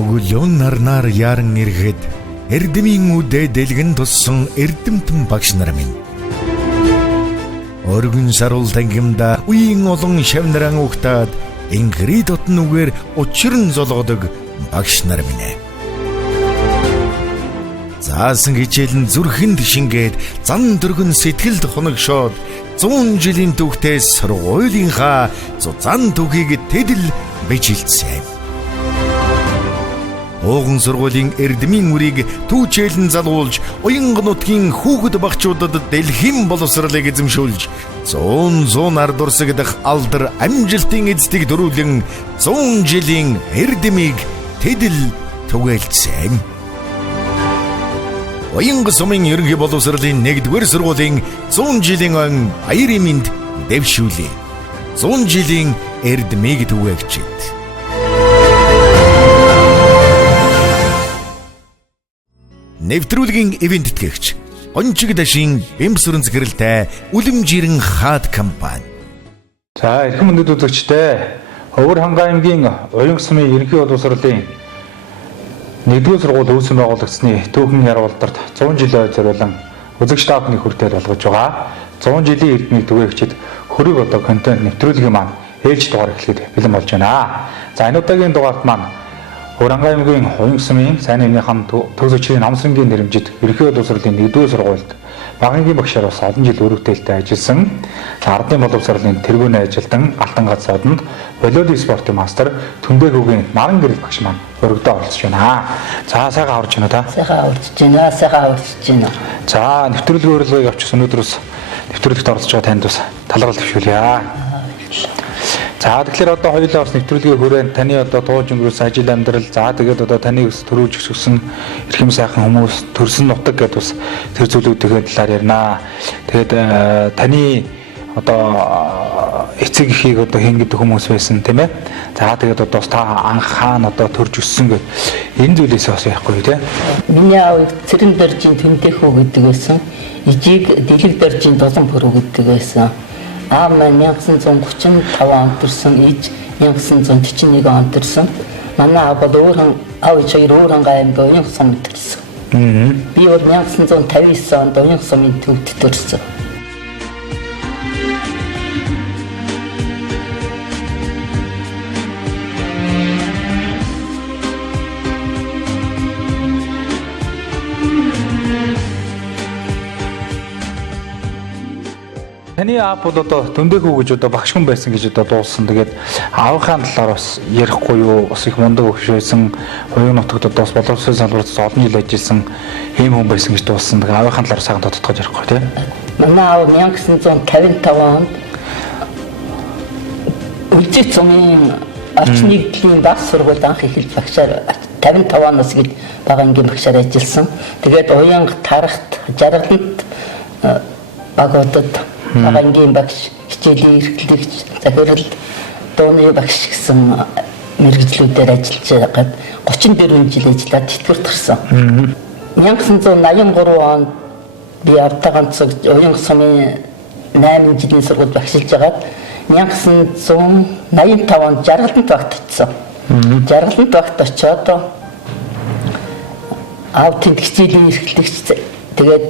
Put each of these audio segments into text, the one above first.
Өглөө нарнаар яран ирэхэд эрдэмийн үдэ дэлгэн туссан эрдэмтэн багш нар минь. Өргөн саруул тангимда үеийн олон шавнаран угтаад ингри дотн үгээр учран золгодог багш нар минь. Заасан хичээлэн зүрхэнд шингээд зан дөргөн сэтгэлд хоногшоод 100 жилийн түүхтээс сургуулийнхаа зузаан түүхийг тэдэл бижилсэн. Ууган сургуулийн эрдмийн үрийг түүчээлэн залуулж, уянга нутгийн хүүхэд багчуудад дэлхийн боловсролыг эзэмшүүлж, 100 ард урсагдах алдар амжилтын эзэдийг дөрүүлэн 100 жилийн эрдмийг тэдэл түгээлсэн. Уянга сумын ерөнхий боловсролын 1-р сургуулийн 100 жилийн өн баярын мэнд дэвшүүлээ. 100 жилийн эрдмийг түгээгчид. Нэвтрүүлгийн ивент тэтгэгч Гончиг дашийн бэмсүрэн захиралтай Үлэмжирэн хаад компани. За эрхэм өндөд үзэгчдээ Өвөр ханга аймгийн Уянга сумын ерөнхий боловсролын 1-р сургууль үүсгэн байгуулагдсны түүхэн яруулдарт 100 жилийн зориулан үзэгч та бүхний хүртээл болгож байгаа. 100 жилийн эрдмийг түгээгчид хөрөг одоо контент нэвтрүүлгийн маань ээлж дугаар эхлэхэд бэлэн болж байна. За энэ удаагийн дугаарт маань Өвөр ханга аймгийн Уянга сумын сайн нэгнийхэн төгс өчрийн намсрангийн нэрэмжид ерөнхий боловсролын 1-р сургуульд багангийн багшаар бас олон жил өргөдөлтэй ажилласан. Ардын боловсролын тэргүүний ажилтан Алтан газрууданд волейбол спортын мастер Төмбөгөөгийн Наран гэрэл багш маань өргөдөө оролцож байна. За сайхан аварч байна та. Сайхан аварч байна. За нэвтрүүлгийн урилгыг авчихсан өнөөдрөөс нэвтрүүлэгт оролцож байгаа танд бас талархал төвшүүлье. За тэгэхээр одоо хоёулаа бас нэвтрүүлгийн хүрээнд таны одоо тууж өнгөрөөс ажил амьдрал за тэгээд одоо таны өс төрүүлж өсгсөн эрхэм сайхан хүмүүс төрсөн нутаг гэдээ бас тэр зүйлүүдийн талаар ярина. Тэгээд таны одоо эцэг эхийг одоо хэн гэдэг хүмүүс байсан тийм ээ. За тэгээд одоо та анх хаана одоо төрж өссөн гэд энэ зүйлээс бас яахгүй тийм. Миний аав Цэрэн доржийн Төнтэхүү гэдэг байсан. Ижиг Дэлэг доржийн Дуланбүр гэдэг байсан. Аав маань 1935 онд төрсөн, ээж 1941 онд төрсөн. Манай аав бол аав ээж хоёр Өвөр ханга аймгийн Уянга сумд төрсөн. Би бол 1959 онд Уянга сумын төвд төрсөн. Таны аав бол одоо Төмбөгөө гэж одоо багш хүн байсан гэж одоо дуулсан. Тэгээд аавынхаа талаар бас ярихгүй юу? Бас их мундаг өгш байсан. Уян нутагт одоо бас боловсролын салбарт олон жил ажилласан ийм хүн байсан гэж дуулсан. Тэгээд аавынхаа талаар сайхан тодтогч ярихгүй тийм. Манай аав 1955 онд Үлжид сумын орчин нэгдлийн баг сургуульд анх эхэлж багшаар 55 оноос гээд багангийн багшаар ажилласан. Тэгээд Уянга Тарахт, Жаргаланд багуудад багангийн багш, хичээлийн эрхлэгч, захирал, дууны багш гэсэн мэргэжлүүдээр ажиллаж байгаад 34 жил ажиллаад тэтгэврт гарсан. 1983 онд би автаа ганцог Уянга сумын 8 жилийн сургуульд багшилж байгаад 1985 онд Жаргаланд багт очсон. Жаргаланд багт очиод аав тэнд хичээлийн эрхлэгч тэгээд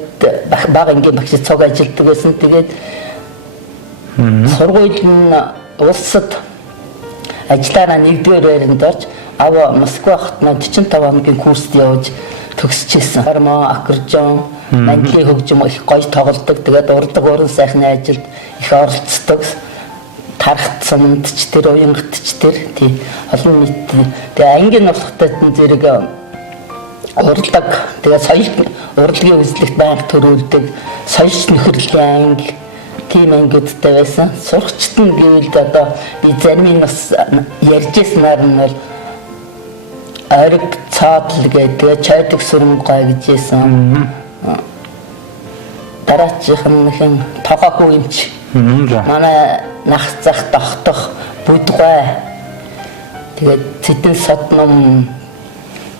багангийн багш цог ажилладаг байсан. Тэгээд сургууль нь улсад ажиллаараа 1-р байранд орж аав Москва хотод 45 хоногийн курст явж төгсчихсэн. Гармо, аккордеон, мандлын хөгжим их гоё тоглодог. Тэгээд урдаг уран сайхны ажилд их оролцдог. Тарахт суманд ч тэр Уянгат ч тэр тий олон нийт тэгээд ангийн болохтой зэрэг уралдаг. Тэгээд соёл урлагийн үзлэгт байнга төрүүлдэг. Соёлч нөхөрлөлийн анги тийм ангидтай байсан. Сурагчд нь гэвэл одоо би зарим нь бас ярьжсэнаар нь бол ориг цаадл гэдэг чойдог сүрэмгой гэж байсан. Дараачих нь тогоогүй юмч. Манай нах зах тогтох будгай. Тэгээд цэдэн содном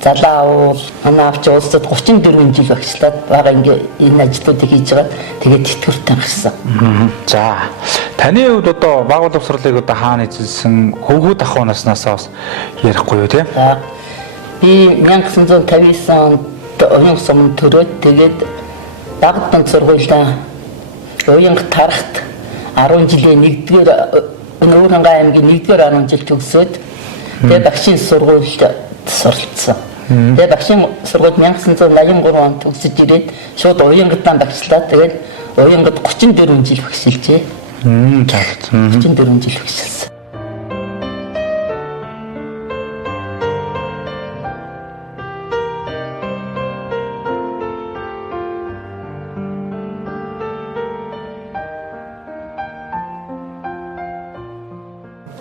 залуу манай авч улсад 34 жил багшлаад байгаа энэ ажлуудыг хийж байгаа. Тэгээд тэтгэвртэй гарсан. За таны хувьд одоо баг боловсролыг одоо хаана эзэлсэн хөвгүүд ахуй наснаас бас ярихгүй юу тийм? Би 1959 онд оюун сум төрөөд тэгээд Багад банд сургуулиа Уянга тарахт 10 жилийн 1-р Нүүрхангай аймгийн 1-р 10 жил төгсөөд тэгээд багшийн сургуульд суралцсан. Тэгээд багшийн сургууль 1983 онд төгсөж ирээд шууд Уянгадаа багшлаа. Тэгээд Уянгад 34 жил багшилжээ. Цаалт. 34 жил багшилсан.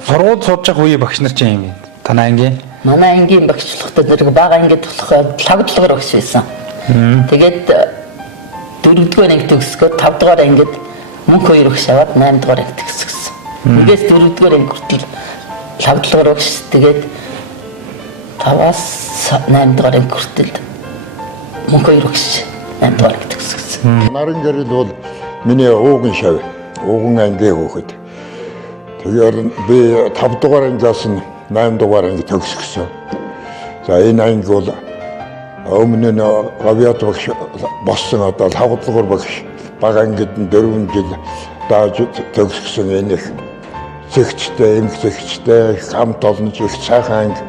Сургууль сууж байгаа үе багш нар чинь юм бэ? Танай ангийн? Манай ангийн багшлахтаа зэрэг бага ангид болохоор лагдлогоор багш байсан. Тэгээд 4-р анги төгсгөө 5-р ангид мөнх 2 багш аваад 8-р анги төгсгсөн. Нэгээс 4-р анги хүртэл лагдлогоор багш. Тэгээд 5-аас 8-р анги хүртэл мөнх 2 багш 8-р анги төгсгсөн. Наран гэрэл бол миний ууган шав. Ууган ангийн хүүхэд. Тэгэхээр би 5 дугаар ангиас нь 8 дугаар анги төгсгсөн. За энэ анги бол өмнө нь гавьяат багш болсон одоо 5 дугаар багш бага ангид нь 4 жил дааж төгсгсөн энэ их зэгчтэй, эмх зэгчтэй хамт олон их сайхан анги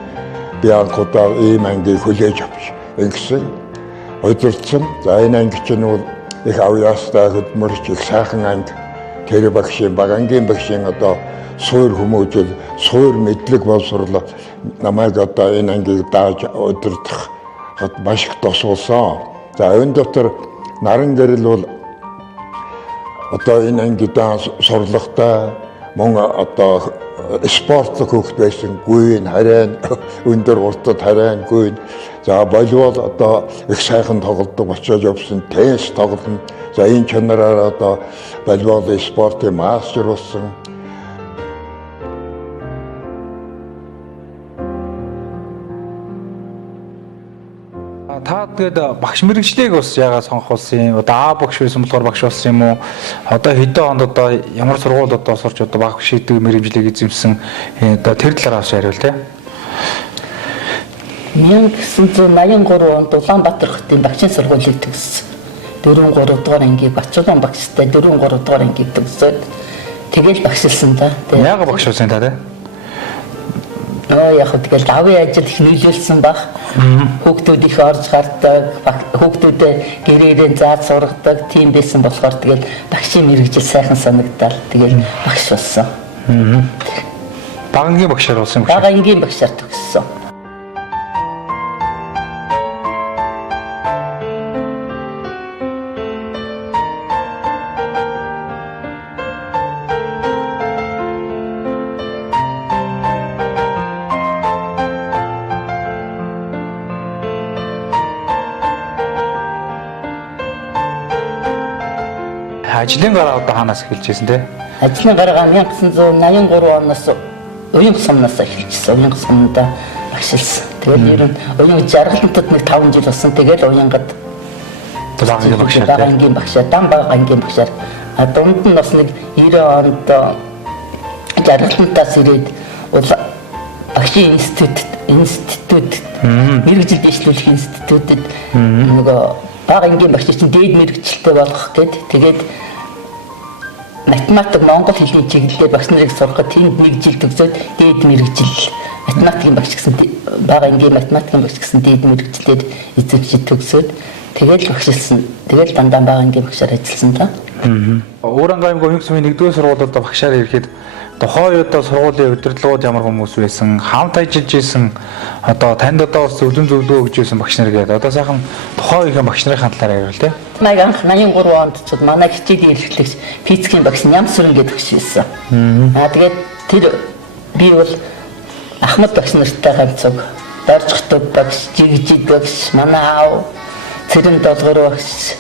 би анхудаа ийм ангийг хүлээж авч ингэсэн удирдсан. За энэ анги чинь бол их авьяастай хөдөлмөрч их сайхан анги. Тэр багшийн бага ангийн багшийн одоо суур хүмүүжил суур мэдлэг боловсруулах намайг одоо энэ ангийг дааж удирдах маш их тусуулсан. За энэ дотор наран гэрэл бол одоо энэ ангидаа сурлахтай мөн одоо спортлог хөвгт байсан гүйн харайн өндөр уртад харайн гүйн. За волейбол одоо их сайхан тоглодог очиж явсан теннис тоглоно. За энэ чанараар одоо волейбол спортын мастер болсон. Та тэгээд багш мэрэгчлийг бас яагаад сонгох болсон юм? Одоо багш байсан болохоор багш болсон юм уу? Одоо хэдэн онд одоо ямар сургууль одоо сурч одоо багш шийдэг мэрэгжлийг эзэмсэн одоо тэр талаар бас яриул те. 1983 онд Улаанбаатар хотын багшийн сургуулийг төгссөн. 4-3 дугаар ангийг Бачуулан багштай 4-3 дугаар ангийг төгсөөд тэгэл багшилсан да. Яагаад багш болсон та те? Яг тэгэл давын ажил их нөлөөлсөн баг. Хүүхдүүд их орж гардаг, хүүхдүүдэд гэрээрээ зааж сургадаг тийм байсан болохоор тэгэл багшийн мэрэгжил сайхан санагдал. Тэгэл багш болсон. Багангийн багшаар болсон юм шиг. Багангийн багшаар төгссөн. Ажлын гараа одоо хаанаас эхэлж байсан те? Ажлын гараа 1983 оноос уян сумнаас эхэлчихсэн. Уян сумнда багшилсан. Тэгээд ер нь уян жаргалантад нэг 5 жил болсон. Тэгээд уянгад багангийн багшаар, дан багангийн багшаар. Дунд нь бас нэг 90 онд жаргалантаас ирээд багшийн институт мэрэгжил дэвшлүүлэх институтэд нөгөө багангийн багш чинь дээд мэрэгчлэлтэй болох гээд тэгээд математик монгол хэлний чиглэлээр багш нарыг сургахад тэнд 1 жил төгсөөд дээд мэрэгжил математикийн багш гэсэн багангийн математикийн багш гэсэн дээд мэрэгчлэлээр эзэмшиж төгсөөд тэгэл багшилсан. Тэгэл дандаа багангийн багшаар ажилласан та. Ууранга аймгийн уян сумын 1-р сургуулиуд багшаар ирэхэд тухайн үед сургуулийн удирдлагууд ямар хүмүүс байсан, хамт ажиллаж исэн, одоо танд одоо зөвлөн зөвлөгөө өгч исэн багш нар гэдэг. Одоо сайхан тухайн үеийн багш нарын талаар яриул те. Манай анх 83 онд ч манай хичээлийн эрхлэгч физикийн багш Нямсүрэн гэдэг багш байсан. Тэгээд тэр би бол Ахмад багш нартай ганцог Доржхтод багш, Жигжид багш, манай аав Цэрэн Долгор багш,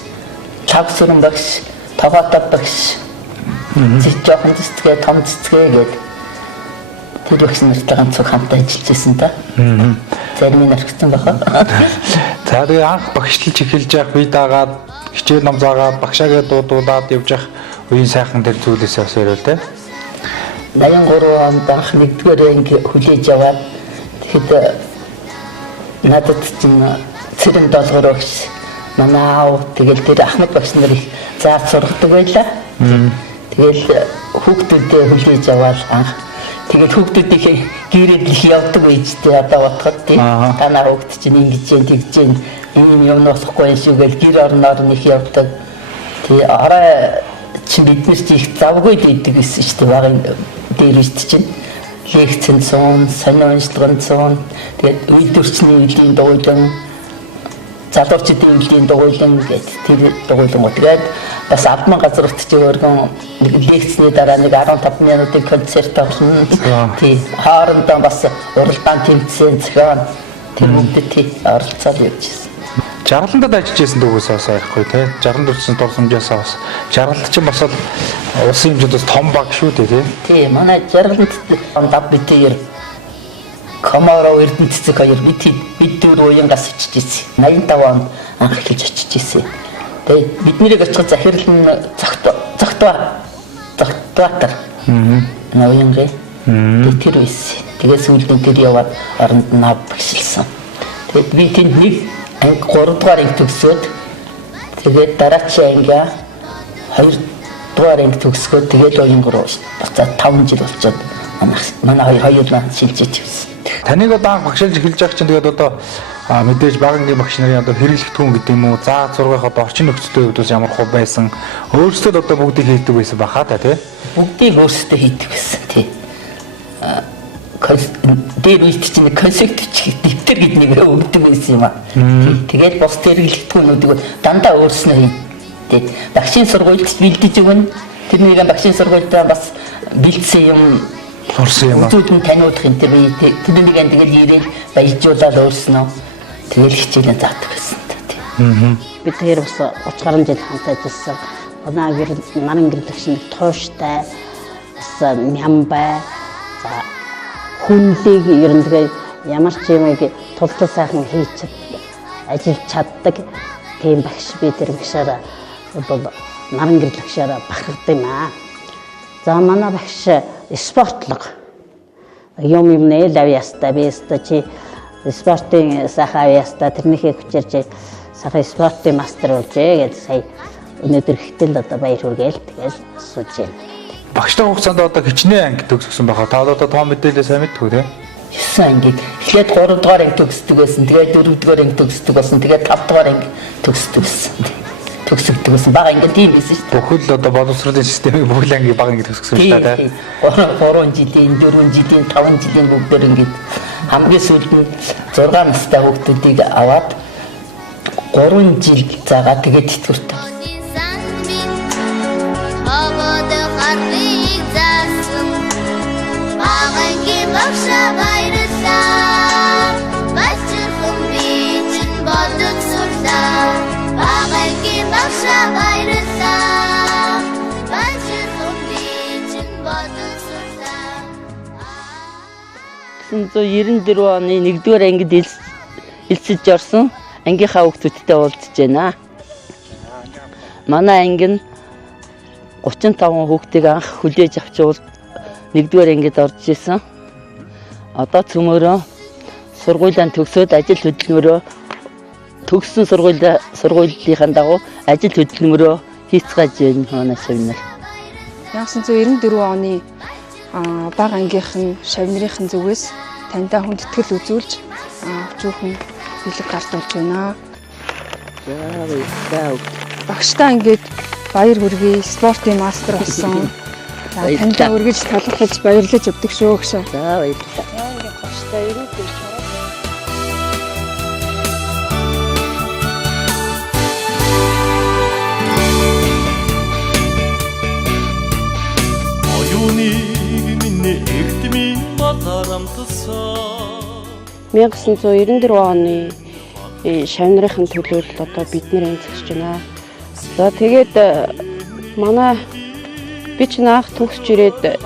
Тавсүрэн багш, Тогоотод багш жоохон цэцгээ, том цэцгээ гэдэг тэр багш нартай ганцхан хамт ажиллаж байсан та. Зарим нь орхисон баха. За тэгээ анх багшлж эхэлж явах бие дагаад хичээл ном заагаад багшаагаа дуудуулаад явж явах үеийн сайхан тэр зүйлээсээ бас яриул те. 83 онд анх 1-р анги хүлээж аваад тэгэхэд надад чинь цэрэн долгоор багш манай аав тэгэл тэр Ахмад багш нар их зааж сургадаг байлаа. Тэгэл хүүхдүүдээ хүлээж аваад анх тэгээд хүүхдүүдийн гэрээд их явдаг байжтэй одоо бодоход тийм танаа хүүхд чинь ингэж जैन тэгж जैन ийм юм болохгүй шүү гэл гэр орноор нэг явдаг. Тэгээ арай чи биднэр чи их завгүй дийдэг гэсэн шүү дээ багын дээр үст чинь лекцэн сон сонио уншлагын сон тэгээд үйлдвэрчний үеийн дугуйлан залуучдын үеийн дугуйлан гэдэг тэр дугуйлангууд тэгээд бас албан газар утч өөргөн лекцний дараа нэг 15 минутын концерт авсан. Тийм хоорондоо бас уралдаан тэмцээн зохион тэр бүгд оролцоод явжсэн. Жаргаландад ажиллаж байсан дүүгээс бас ярихгүй тий. Жаргаланд үрсэн дурсамжаас бас жаргалд чинь бас улсын хэмжээнд том баг шүү дээ тий. Тийм манай жаргаланд ондав битээр Коморо Эрдэнэ цэцэг хоёр бид дөрөв уянгаас очиж ирсэн. 85 онд анх эхэлж очиж ирсэн. Тэгээ биднийг очиход захирлан зогтватар. Уянгийн. Тэр байсан. Тэгээ сүүлдээ тэр яваад оронд нав багшилсан. Тэгээд би тэнд нэг анги 3 дугаар анги төгсөөд тэгээд дараачийн анги 2 дугаар анги төгсгөөд тэгээд уянг руу буцаад 5 жил болчиход манай хоёулаа шилжиж ирсэн. Таныг одоо анх багшилж эхэлж байгаа чинь тэгээд одоо мэдээж багангийн багш нарын одоо хэрэглэгдэхүүн гэдэг юм уу заах зургах одоо орчин нөхцөлийн хувьд бас ямар хөө байсан өөрсдөө одоо бүгдийг хийдэг байсан баха та тий. Бүгдийг өөрсдөө хийдэг байсан тий. Дээр үеч чинь концепт дэвтэр гэдэг нэг өгдөг байсан юм аа. Тэгээд бос хэрэглэгдэхүүнүүдийг дандаа өөрснөө хийдэг. Багшийн сургуульд бэлдэж өгнө. Тэр нэг багшийн суургуультай бас бэлдсэн юм Орсон юм аа. Үзүүлэн таниулах юм тэр нэг тэгэл ирээл баяжуулаад өөрснөө тэгэл хичээлээ заадаг гэсэн тийм. Бид тэр бас 30 гаруй жил хамт ажилласан. Манай гэр наран гэрлэгч тууштай бас нямбай за хүнлийг ер нь тэгээ ямар ч юмыг тултал сайхан хийж ажиллаж чаддаг тийм багш би тэр багшаараа бол наран гэрлэгчээр бахархдаг юм аа. За манай багш спортлог юм нээл авьяастай биеста чи спортын сайхан авьяастай тэрнийхээ хүчээр сайхан спортын мастер болжээ гэж сая өнөөдөр ихтэл одоо баяр хүргээл тэгэл асууж байна. Багштай хугацаанд одоо хичнээн анги төгсгсөн байхаа та одоо том мэдээлэл сайн мэдтгүү те. 9 анги эхлээд 3 дугаар анги төгсдөг байсан. Тэгээд 4 дугаар анги төгсдөг болсон. Тэгээд 5 дугаар анги төгсдөг байсан. Төгсөгдөг байсан. Бага анги тийм байсан шүү дээ. Бүхэл одоо боловсролын системийг бүгд анги бага анги төгсгсөн шүү дээ те. 3 жилийн, 4 жилийн, 5 жилийн бүгдээр ингээд хамгийн сүүлд нь 6 настай хүүхдүүдийг аваад 3 жил заагаад тэгээд тэтгэвртэй. Зо 94 оны 1-р ангид элсэж орсон ангийнхаа хүүхдүүдтэй уулзж байна. Манай анги нь 35 хүүхдийг анх хүлээж авчвал 1-р ангид орж исэн. Одоо цөмөрөө сургуулиан төгсөөд ажил хөдөлмөрөө төгссөн сургуулийн дагуу ажил хөдөлмөрөө хийцгааж байна манай шавнар. 1994 оны бага ангийнхан шавнырийнхан зүгээс тантай хүндэтгэл үзүүлж өчүүхэн бэлэг гартуулж байна. Багштай ингээд баяр хүргэе, спортын мастер болсон. Тантай үргэлж талархаж баярлаж өгдөг шүү гэж. За баярлалаа. Багштай ирээдүйн Миний эрдмийн матарамтсан 1994 оны шавнырынхын төлөөлөл одоо бид нэр эмзэгч байна. За тэгээд манай би ч наах төгсч ирээд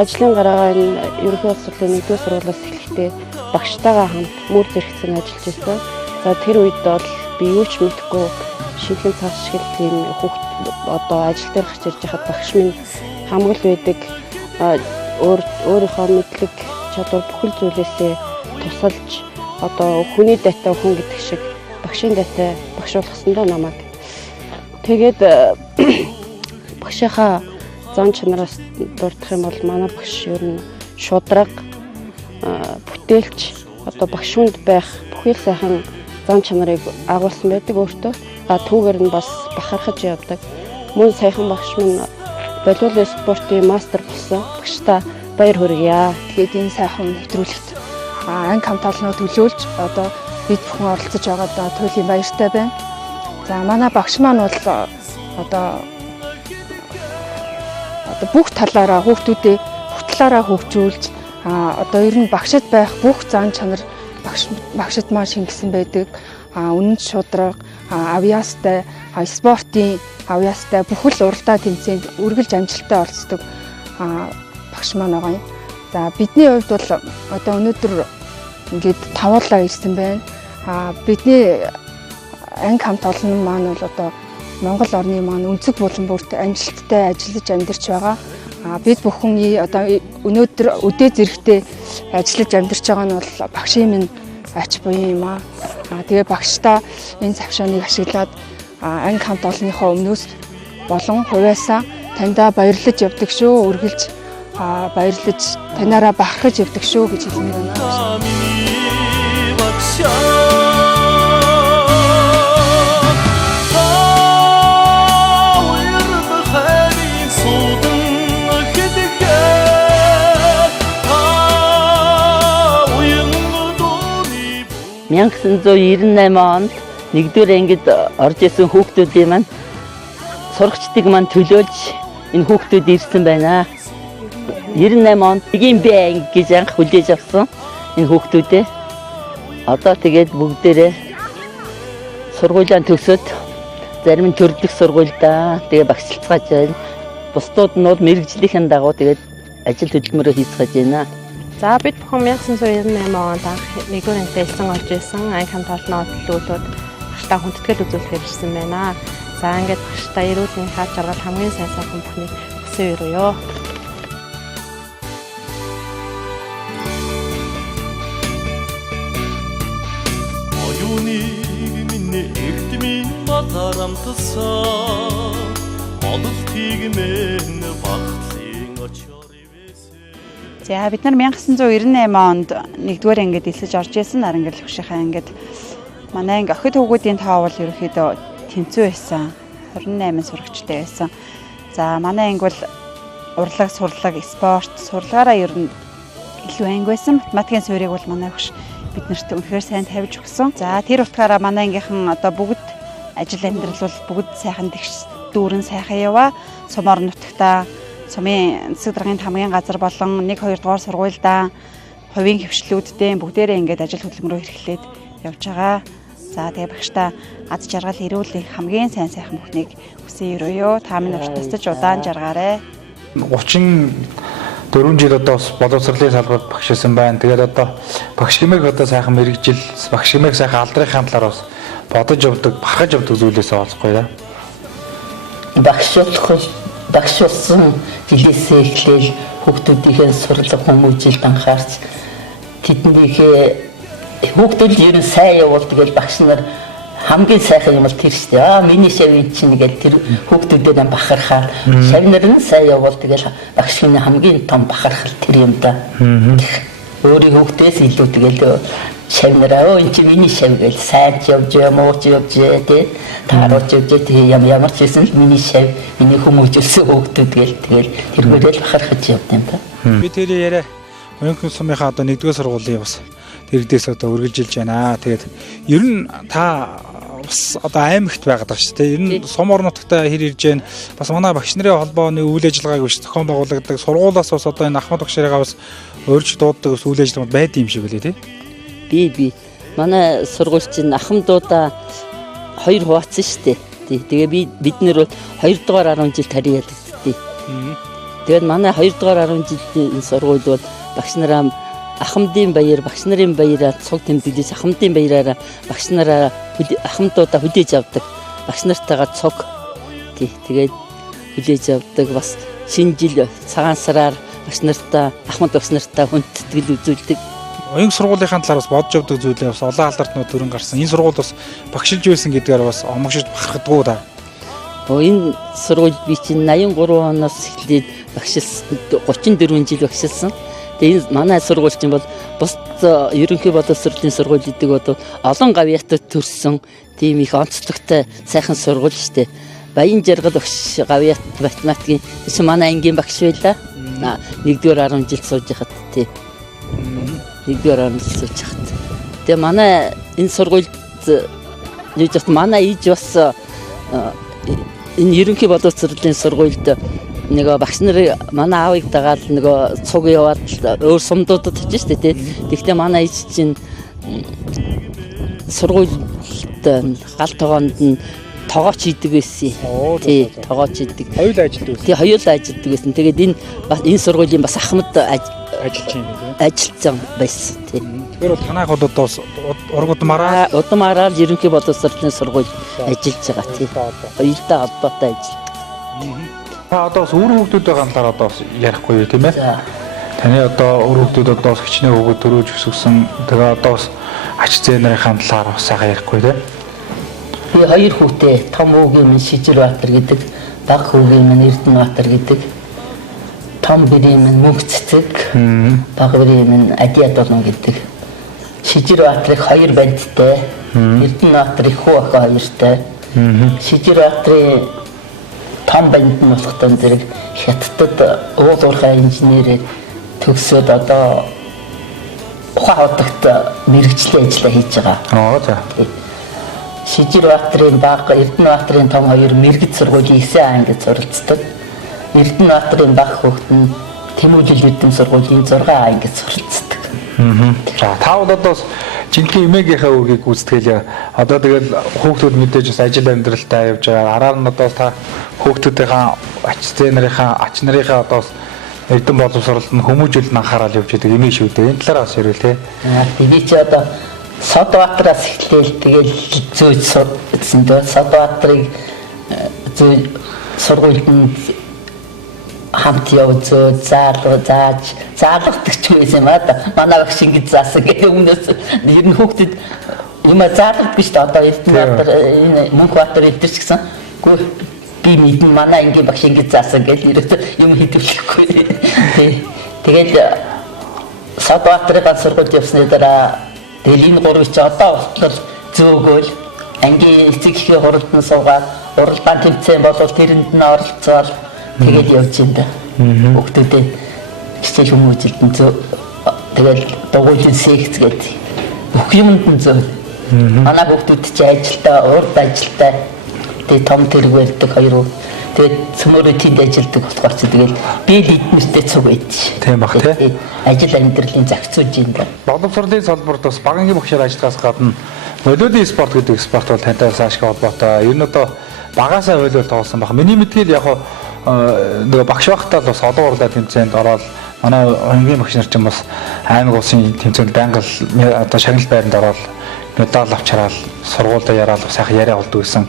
ажлын гараагаа ерөнхий боловсролын 1-р сургуулиас эхлэхдээ багштайгаа хамт мөр зэрэгцэн ажиллаж байсан. За тэр үед бол би юу ч мэдэхгүй шинхэн цаас шиг тийм хүүхд одоо ажил дээр гарч ирж хахад багш минь хамгал байдаг өөрийнхөө мэдлэг чадвар бүхэл зүйлээсээ тусалж одоо хүний дайтай хүн гэдэг шиг багшийн дайтай багшуулгасандаа намайг. Тэгээд багшийнхаа зан чанараас дурдах юм бол манай багш ер нь шудраг, бүтээлч, одоо багш хүнд байх бүхий л сайхан зан чанарыг агуулсан байдаг өөртөө. Түүгээр нь бас бахархаж явдаг. Мөн саяхан багш минь волейбол спортын мастер болсон. Багштай баяр хүргье. Тэгээд энэ сайхан нэвтрүүлэгт анги хамт олноо төлөөлж одоо бид бүхэн оролцож байгаадаа туйлын баяртай байна. За манай багш маань бол одоо бүх талаараа хүүхдүүдээ бүх талаараа хөгжүүлж одоо ер нь багшид байх бүх зан чанар багшид маань шингэсэн байдаг. Үнэн шудраг, авьяастай, спортын авьяастай бүхэл уралдаа тэмцээнд үргэлж амжилттай оролцдог багш маань байгаа юм. За бидний хувьд бол одоо өнөөдөр ингээд тавуулаа ирсэн байна. Бидний анги хамт олон маань бол одоо Монгол орны маань өнцөг булан бүрт амжилттай ажиллаж амьдарч байгаа. Бид бүхэн одоо өнөөдөр өдөө зэрэгтэй ажиллаж амьдарч байгаа нь бол багшийн минь ач буян юм аа. Тэгээ багштай энэ завшааныг ашиглаад анги хамт олонныхоо өмнөөс болон хувьяасаа таньда баярлаж явдаг шүү, үргэлж баярлаж танаараа бахархаж явдаг шүү гэж хэлмээр байна. Мянган 998 онд 1-р ангид орж исэн хүүхдүүдийн маань сурагчдыг маань төлөөлж энэ хүүхдүүд ирсэн байна. 98 онд нэгийн бие анги гэж анх хүлээж авсан энэ хүүхдүүдээ. Одоо тэгээд бүгдээрээ сургуулиа төгсөд зарим нь төрөлх сургуульдаа тэгээ багшилцгааж байна. Бусдууд нь бол мэрэгжлийнхэн дагуу тэгээд ажил хөдөлмөрөөр хийцгааж байна. За бид бүхэн 1998 онд анх 1-р ангид элсэн орж исэн анги хамт олоноо төлөөлөөд багштай хүндэтгэл үзүүлэхээр ирсэн байна. За ингээд багштай эрүүлийн хаа жаргал хамгийн сайн сайхан бүхнийг хүсэн өрөөё. Оюуныг миний эрдмийн матарамтсан ололтыг мэн багтлын очоор За бид нар 1998 онд 1-р ангид элсэж орж исэн Нарангал хөвшийнхаа ангид манай анги охид хүүгүүдийн тоо бол ерөөхдөө тэнцүү байсан. 28 сурагчтай байсан. За манай анги бол урлаг, сурлаг, спорт, сурлагаараа ер нь илүү анги байсан. Математикийн суурийг бол манай хөвш биднэрт үнэхээр сайн тавьж өгсөн. За тэр утгаараа манай ангийнхан одоо бүгд ажил амьдрал бол бүгд сайхан тэгш дүүрэн сайхан яваа. Сумор нутагтаа Сумын засаг даргын хамгийн газар болон 1-2 дугаар сургуульдаа хувийн хөвшлүүдтэй бүгдээрээ ингээд ажил хөдөлмөрөөр эрхлээд явж байгаа. За тэгээ багштай аз жаргал эрүүлэх хамгийн сайн сайхан бүхнийг хүсэн өрөөё. Та минь уртастаж удаан жаргаарэ. 34 жил одоо боловсролын салбарт багш байсан байна. Тэгээд одоо багш гэмээг одоо сайхан мэрэгжил, багш гэмээг сайхан алдрын талаар бас бодож явдаг, бахархаж явдаг зүйлээс олохгүй да. Багш болсон жилээсээ эхлээл хүүхдүүдийнхээ сурлаг хүмүүжилд анхаарч тэднийхээ хүүхдүүд ер нь сайн явуул тэгэл багш нар хамгийн сайхан юм бол тэр шүү дээ. Миний шавь чинь гэдэг тэр хүүхдүүдээ бахархаа. Шавь нар нь сайн явуул тэгэл багшийн хамгийн том бахархал тэр юм да. Өөрийн хүүхдээс илүү тэгэл шавь нараа энэ чи миний шавь гэж сайн явж муу явж тий тааруулж явж тий ямар ч байсан миний шавь миний хүмүүжүүлсэн хүүхдүүд тэгэл тэргүүрэл бахархаж явд юм ба. Би тэр яриа Оюун сумынхаа одоо 1-р сургуулийн бас тэрдээс одоо үргэлжилж байна. Тэгээд ер нь та бас одоо аймагт байгаад байгаа шүү дээ. Ер нь сум орноттой хэр ирж байна. Бас манай багш нарын холбооны үйл ажиллагааг биш зохион байгуулагддаг сургуулиас бас одоо энэ Ахмад багшаараа бас өөрч дууддаг үйл ажиллагаанд байд юм шиг үлээ тий. Би манай сургуульчин ахмадуудаа 2 хуваацсан шүү дээ. Тэгээ бид нэр бол 2 дугаар 10 жил тарих яддаг. Тэгээд манай 2 дугаар 10 жилийн сургууль бол багш нараа ахмадын баяр, багш нарын баяраар цуг тэмдэглэж ахмадын баяраараа багш нараа ахмадуудаа хүлээж авдаг. Багш нартайгаа цуг тэгээд хүлээж авдаг. Бас шинэ жил цагаан сараар багш нартаа ахмад багш нартаа хүндэтгэл үзүүлдэг. Оюун сургуулийнхаа талаар бас бодж явдаг зүйлээ бас олон алдарт төрөн гарсан. Энэ сургууль бас багшилж байсан гэдгээр бас омогшиж бахардгуу да. Энэ сургууль би чинь 83 оноос эхлээд багшилсан 34 жил багшилсан. Тэгээ энэ манай сургууль чинь бол бус ерөнхий боловсролын сургууль гэдэг бол олон гавьяатад төрсэн тийм их онцлогтой сайхан сургууль шүү дээ. Баян жаргал багш гавьяат математикийн чинь манай ангийн багш байлаа. 1-р 10 жил сууж хахад тий. 1-р 10 жил сууж хахад. Тэгээ манай энэ сургуульд юу ч манай ээж бас энэ ерөнхий боловсролын сургуульд нэг багш нарын манай аавыг дагаад нэг цуг яваад өөр сумдуудад очиж штэ тий. Тэгэхдээ манай ээж чинь сургуульд гал тогоонд нь тоогооч хийдэг байсан. Тий, тоогооч хийдэг. Хоёулаа ажилтдаг байсан. Тий, хоёулаа ажилтдаг байсан. Тэгээд энэ сургуулийн бас ахмад ажиллаж юм байна. Ажилласан байсан. Тий. Тэгэхээр бол танайх бол одоо ургудмаараа удмаараа ерөнхий боловсролын сургууль ажиллаж байгаа тий. Хоёулаа холбоотой ажил. Та одоо бас өөр хүүхдүүдтэй ганцаар одоо ярихгүй тийм ээ. Таны одоо өөр хүүхдүүд одоо хичнээн хүүхэд төрөөж өсгсөн. Тэгээ одоо бас ач зээ нарынхаа талаар бас сайхан ярихгүй тийм. Би хоёр хүүтэй, том хүүгийн минь Шижирбаатар гэдэг, бага хүүгийн минь Эрдэнэбаатар гэдэг. Том бэрийн минь Мөнхцэцэг, бага бэрийн минь Адиадолон гэдэг. Шижирбаатарыг хоёр бандтай, Эрдэнэбаатар их хүү охин хоёртай. Шижирбаатарын том банд нь болохтой зэрэг Хятадд уул уурхай инженерээр төгсөөд одоо ухаан хотогт мэрэгжлийн ажиллаа хийж байгаа. За. Шижирбаатарын бага, Эрдэнэбаатарын том хоёр мэрэгж сургуулийн 9 ангид суралцдаг. Эрдэнэбаатарын бага хүүхэд нь Тэмүүлэл Эрдэнэ сургуулийн 6 ангид суралцдаг. За та бол одоо жинхэнэ эмээгийнхээ үгийг гүйцэтгэлээ. Одоо тэгэл хүүхдүүд мэдээж бас ажил амьдралтай явж байгаа. Араар нь одоо та хүүхдүүдийнхээ ач зээ нарынхаа ач нарынхаа одоо эрдэм боловсролд нь хүмүүжүүлэн анхаарал явж байдаг эмээ шүү дээ. Энэ талаар бас ярил тий. Тэгээ чи одоо Содбаатараас эхлээл тэгэл зөөж сурсан дөө Содбаатарыг зөө сургуульд нь хамт явж заалгадагч байсан юм аа да. Манай багш ингэж заасан гэдэг өмнөөс ер нь хүүхдэд юм заалгад биш дээ. Одоо Эрдэнэбаатар энэ Мөнхбаатар эдэрч гэсэн. Гэхдээ би мэдэн манай ангийн багш ингэж заасан гэж юм хэдвэрлэхгүй. Тэгээд Содбаатарын ганц сургуульд явсны дараа тэгэл энэ гурвч одоо болтол зөөгөөл ангийн эцэг эхийн хуралд нь суугаад уралдаан тэмцээн болвол тэрэнд нь оролцоод тэгэл явж юм да. Хүүхдүүдээ хичээл хүмүүжилт нь тэгэл дугуйлын секц гэдэг бүх юмд нь зөө. Манай хүүхдүүд чи ажилдаа, урд ажилдаа тэг том тэрэг барьдаг хоёр. Тэгээд цөмөрөө тэнд ажилдаг болохоор чи тэгэл би л эднэртэй цуг байдчих. Тийм бах тий. Ажил амьдралын зохицуулж юм да. Боловсролын салбарт бас багангийн багшаар ажиллахаас гадна волейболын спорт гэдэг спорт бол тантай ашиг холбоотой. Ер нь одоо багаасаа волейбол тоглосон баг. Миний мэдгэл яг нөгөө багш байхдаа бас олон урлаа тэмцээнд ороод манай ангийн багш нар ч бас аймаг улсын тэмцээнд байнга одоо шагнал байранд ороод медаль авч хараад сургуультай яриад сайхан яриа болдог гэсэн.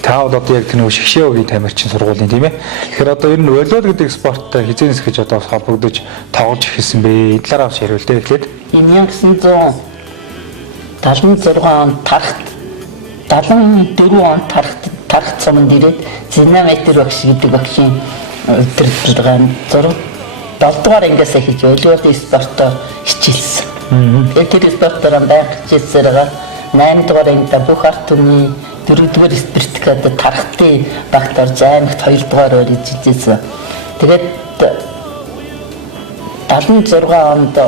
Та бол одоо яг тэр нөгөө шгшээ үеийн тамирчин сургуулийн тийм ээ. Тэгэхээр одоо ер нь волейбол гэдэг спорттой хизээнээс гэж одоо холбогдож тоглож ирсэн бэ. Энэ талаар бас яриул дээ эхлээд. 1976 онд тархт 74 онд тархт цомонд ирээд динамитер багш гэдэг багшийн удирдлагын 7 дугаар ангиас эхэлж волейболын спортоор хичээлсэн. Тэгээд тэр спортоор байнга хичээлсээр байгаа 8 дугаар ангида бүх ард түмний 4-р спиртикад тархтын багт орж аймагт 2 дугаараар ижижсэн. Тэгээд 76 онд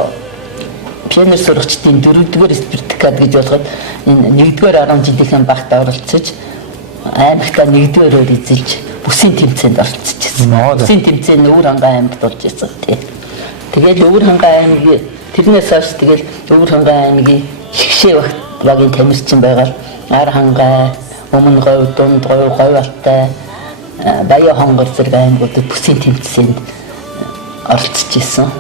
пионер сурагчдын 4-р спиртикад гэж болгоод энэ 1-р 10 жилийн багт оролцож аймагтаа 1-р эзэлж бүсийн тэмцээнд оролцож байсан. Бүсийн тэмцээнд Өвөр хангай аймагт болж байсан тий. Тэгээд Өвөр хангай аймгийн тэрнээс хойш тэгээд Өвөр хангай аймгийн шгшээ багийн тамирчин байгаад Ар хангай, Өмнө говь, Дунд говь, Говь алтай, Баян хонгор зэрэг аймагуудад бүсийн тэмцээнд оролцож ирсэн.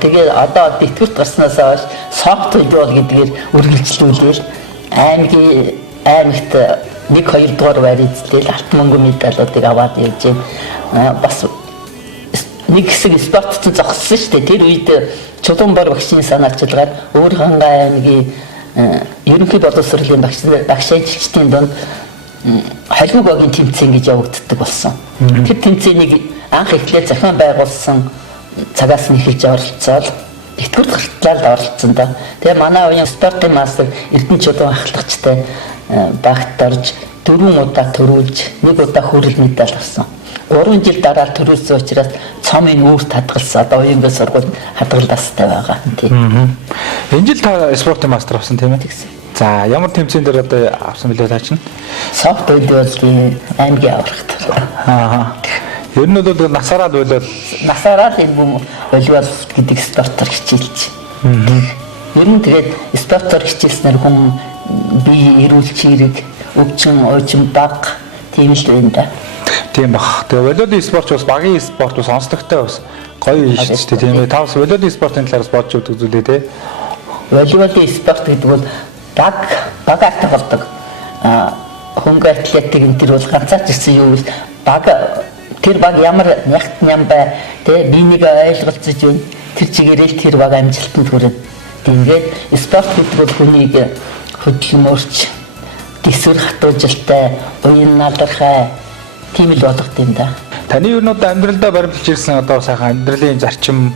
Тэгээд одоо тэтгэврт гарснаас хойш софт волейбол гэдгээр үргэлжлүүлээл аймагт 1-2 дугаар байр эзлээл алтан мөнгөн медалуудыг аваад явж байна. Бас нэг хэсэг спорт чинь зогссон шүү дээ. Тэр үед Чулуун бар багшийн санаачилгаар өөр Хангай аймгийн ерөнхий боловсролын багш ажилчдын донд холимог багийн тэмцээн гэж явагддаг болсон. Тэр тэмцээнийг анх эхлээд зохион байгуулсан цагаас нь эхэлж оролцоод итгэвэр талд оролцсон да. Тэгээ манай оюун спортын мастер Эрдэнэ чулуун ахлагчтай багт орж 4 удаа төрүүлж 1 удаа хүрэл медаль авсан. 3 жил дараа төрүүлсэн учраас цомын үүрт хадгалсан. Одоо оюун сургууль хадгалаастай байгаа тийм. Энэ жил та спортын мастер авсан тийм ээ? За ямар тэмцээн дээр одоо авсан билээ таа чинь? Софт бойлуулалтын аймгийн аврагт. Ер нь бол насаараа болоод энэ бүм волейбол гэдэг спортоор хичээлж. Ер нь тэгээд спортоор хичээлснээр хүн бие эрүүл чирэг өвчин баг тийм л байна да. Тийм бах. Тэгээ волейболын спорт бас багийн спорт бас онцлогтой бас гоё шүү дээ тийм ээ. Та бас волейболын спортын талаас бодж өгдөг зүйлээ те. Волейболын спорт гэдэг бол багаартай болдог. Хөнгө атлетик энэ төр бол ганцаарч ирсэн юу вэ? Тэр баг ямар нягт ням бай те биенийг ойлголцож байна. Тэр чигээрэл тэр баг амжилтанд хүрээд тэгээд спорт гэдэг бол хүнийг хөдөлмөрч дэсвэр хатуужилтай уян наалархай тийм л болгох юм да. Таны ер нь одоо амьдралдаа баримталж ирсэн одоо сайхан амьдралын зарчим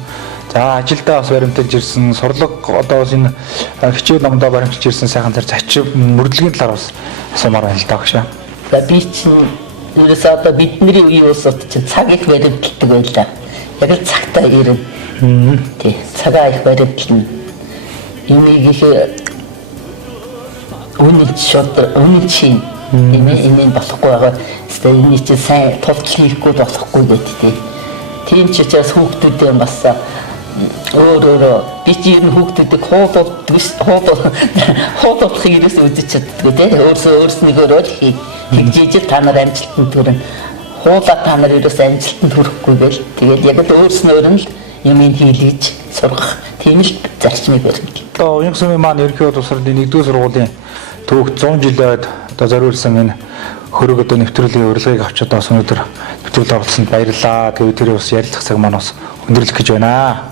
за ажилдаа бас баримталж ирсэн сурлаг одоо бас энэ хичээл номдоо баримталж ирсэн сайхан зарчим мөрдлөгийн талаар бас асуумаар байна л да багшаа. За би чинь ерөөсөө одоо бидний үеийн улсууд чинь цаг их баримталдаг байлаа. Яг л цагтаа ирнэ. Тий, цагаа их баримтална. Энийг их үнэн чинь энэ болохгүй байгаа. Эний чинь сайн товч хийхгүй болохгүй гэдэг. Тийм ч учраас хүүхдүүдээ бас өөр би чи энэ хүүхдүүдийг хоололох хэрэгс үзэж чаддгүй тийм өөрснийгөө л хий. Тэгжиж та нар амжилтанд хүрэн. Хуулаа та нар ерөөс амжилтанд хүрэхгүй гэл. Тэгэл яг л өөрснөөр нь юм хийлгэж сурах тийм л зарчмыг баримт. Одоо уян сүмийн маань ерөнхий боловсролын 1-р сургуулийн түүх 100 жилээр одоо зориулсан энэ хөрөг одоо нэвтрүүлгийн урилгыг авч одоо өнөөдөр нэвтрүүлэг оролцсонд баярлалаа. Тэгээд тэр бас ярилцах цаг маань бас өндөрлөх гэж байна.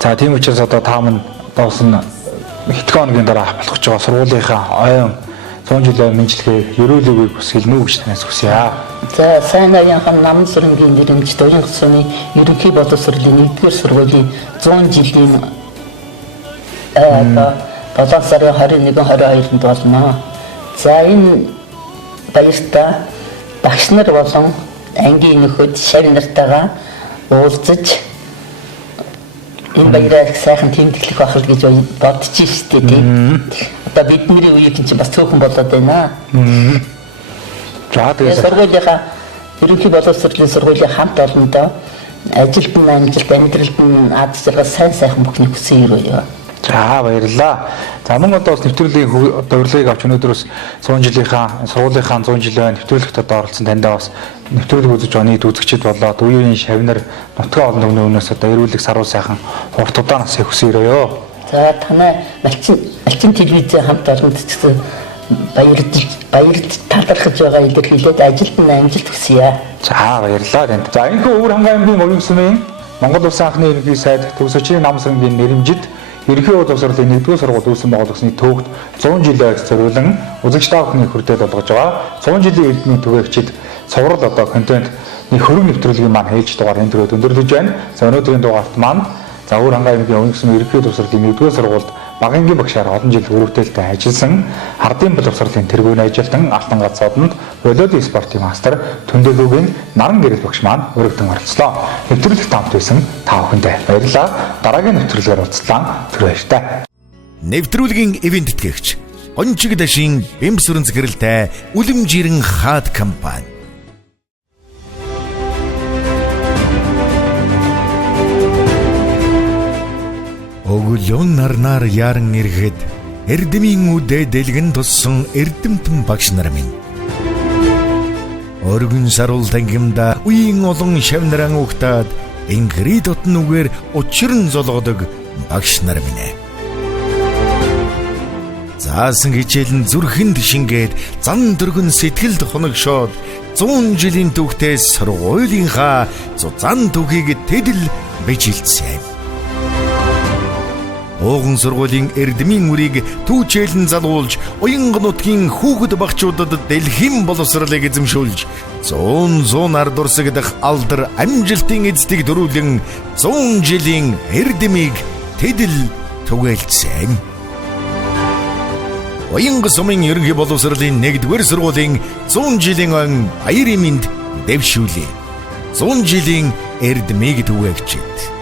За тийм учраас одоо та мань одоо бас хэдхэн хоногийн дараа болох ч байгаа сургуулийнхаа оюун 100 жилийн мэдлэгээ ерөөлөгийг бас хэлнэ гэж танаас хүсье. За сайн аяхан намын сүрэнгийн нэрмжт уян сүмийн ерөнхий боловсролын 1-р сургуулийн 100 жилийн 7 сарын 21-22-нд болно. За энэ баяртаа багш нар болон ангийн нөхөд шав нартайгаа уулзаж энэ баярыг сайхан тэмдэглэх байх л гэж бодож штэ тийм. Одоо бидний үеийн чинь бас цөөхөн болоод байна. За тэгээд сургуулийнхаа ерөнхий боловсролын сургуулийн хамт олондоо ажилд нь амжилт, амьдралд нь ад жаргал сайн бүхний хүсэн ирээ. За баярлалаа. За мөн одоо бас нэвтрүүлгийн урилгыг авч өнөөдрөөс 100 жилийнхаа сургуулийнхаа 100 жилийн нэвтрүүлэгт одоо оролцсон таньдаа бас нэвтрүүлэг үзэж оны үзэгчд болоод үеийн шавнар нутгаа олон өмнөөс одоо эрүүлэг саруу сайхан хурдудаа нас хүсэн ирээ. За танай малчин телевизийн хамт олонд ч гэсэн баярлж талархаж байгаа илэрхийлээд ажилд нь амжилт хүсье. За баярлалаа танд. За энэхүү Өвөр Хангай аймгийн уян сүмийн Монгол Улсын анхны ерөнхий сайд Төвсөчийн нам сүмгийн нэрэмжид ерөнхий боловсролын 1-р сургууль үүсгэн байгуулагдсны төвөгт 100 жилээр зориулан үзэгч та бүхний хүрдээд болгож байгаа. 100 жилийн эрдмийн түгээгчид цуврал одоо контентны хөрөг нэвтрүүлгийн маань хийж дугаар энэ төрөд өндөрлөж байна. За өнөөдрийн дугаарт маань за Өвөр Хангай аймгийн уян сүмийн ерөнхий боловсролын 1-р сургуульд багангийн багшаар олон жил өрөвдөлтөй ажилласан хардын боловсролын тэргүүн ажилтан Алтан гац содонд волейболын спортын мастер Түндээгүүгийн Наран гэрэл багш маань өргөдөн оролцлоо. Нэвтрүүлэгт хамт байсан та бүхэндээ баярлалаа. Дараагийн нэвтрүүлгээр уулзлаа. Түр баяртай. Нэвтрүүлгийн ивент тэтгэгч Ончиг дашин бэмсүрэн зэрэлтэй үлэмжирэн хаад компани. Өглөөн нарнаар яран ирэхэд эрдэмийн үдэ дэлгэн туссан эрдэмтэн багш нар минь. Өргөн саруул тангимда үеийн олон шавнаран угтаад ингри дотн үгээр учран золгодог багш нар минь. Заасан хичээлэн зүрхэнд шингээд зан дөргөн сэтгэлд хоногшоод 100 жилийн түүхтээс сургуулийнхаа зузаан түүхийг тэдэл бижилсэн. Ууган сургуулийн эрдмийн үрийг түүчээлэн залуулж, уянга нутгийн хүүхэд багчуудад дэлхийн боловсролыг эзэмшүүлж, 100 ард урсаг дахь алдар амжилтын эзэдийг дөрүүлэн 100 жилийн эрдмийг тэдэл түгээлцсэн. Уянга сумын ерөнхий боловсролын 1-р сургуулийн 100 жилийн он баярын мэнд дэвшүүлээ. 100 жилийн эрдмийг түгээгчид.